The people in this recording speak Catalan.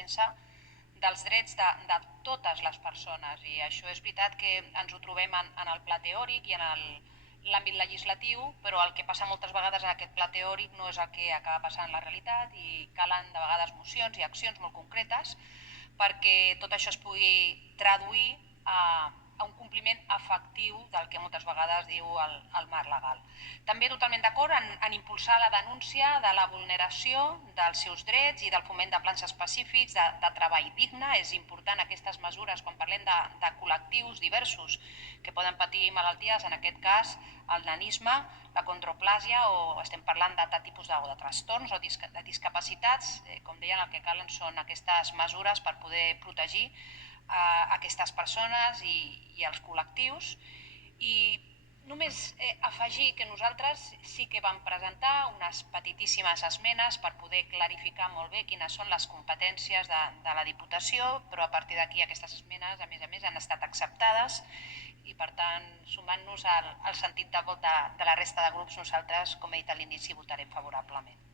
defensa dels drets de totes les persones, i això és veritat que ens ho trobem en el pla teòric i en l'àmbit legislatiu, però el que passa moltes vegades en aquest pla teòric no és el que acaba passant en la realitat, i calen de vegades mocions i accions molt concretes perquè tot això es pugui traduir a un compliment efectiu del que moltes vegades diu el marc legal. També totalment d'acord en impulsar la denúncia de la vulneració dels seus drets i del foment de plans específics de treball digne. És important aquestes mesures quan parlem de col·lectius diversos que poden patir malalties, en aquest cas el nanisme, la condroplàsia, o estem parlant d'altre tipus de trastorns o de discapacitats. Com deien, el que calen són aquestes mesures per poder protegir aquestes persones i els col·lectius. I només afegir que nosaltres sí que vam presentar unes petitíssimes esmenes per poder clarificar molt bé quines són les competències de la Diputació, però a partir d'aquí aquestes esmenes, a més, han estat acceptades, i per tant, sumant-nos al sentit de vot de la resta de grups, nosaltres, com he dit a l'inici, votarem favorablement.